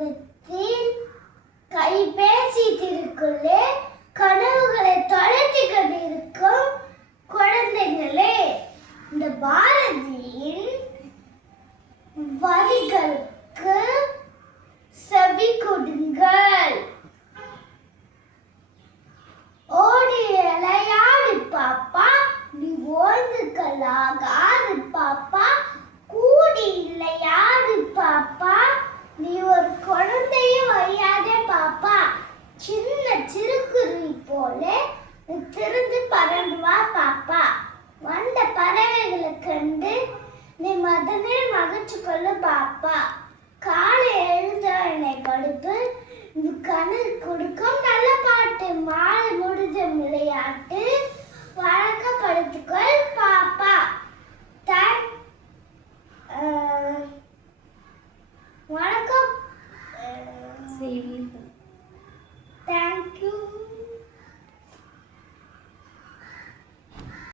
உலகத்தில் கைபேசியிற்குள்ளே கனவுகளை தொலைத்து கொண்டிருக்கும் குழந்தைகளே, இந்த பாரதியின் வரிகளுக்கு செவி கொடுங்கள். ஓடி விளையாடு பாப்பா, நீ ஓய்ந்து கல்லாகாது பாப்பா. கூடி விளையாடு பாப்பா, நீ ஒரு குழந்தையும் வையாதே பாப்பா. சின்ன சிறுகுருவி போல திருந்து பறந்து வா பாப்பா. வந்த பறவைகளை கண்டு நீ மதமே மகிழ்ச்சி கொள்ளு பாப்பா. காலை எழுந்தவனை படுப்பு கணக்கு கொடுக்கும் நல்ல பாட்டு. மாலை முடிஞ்ச விளையாட்டு வழக்கப்படுத்திக்கொள் பாப்பா. வணக்கம்.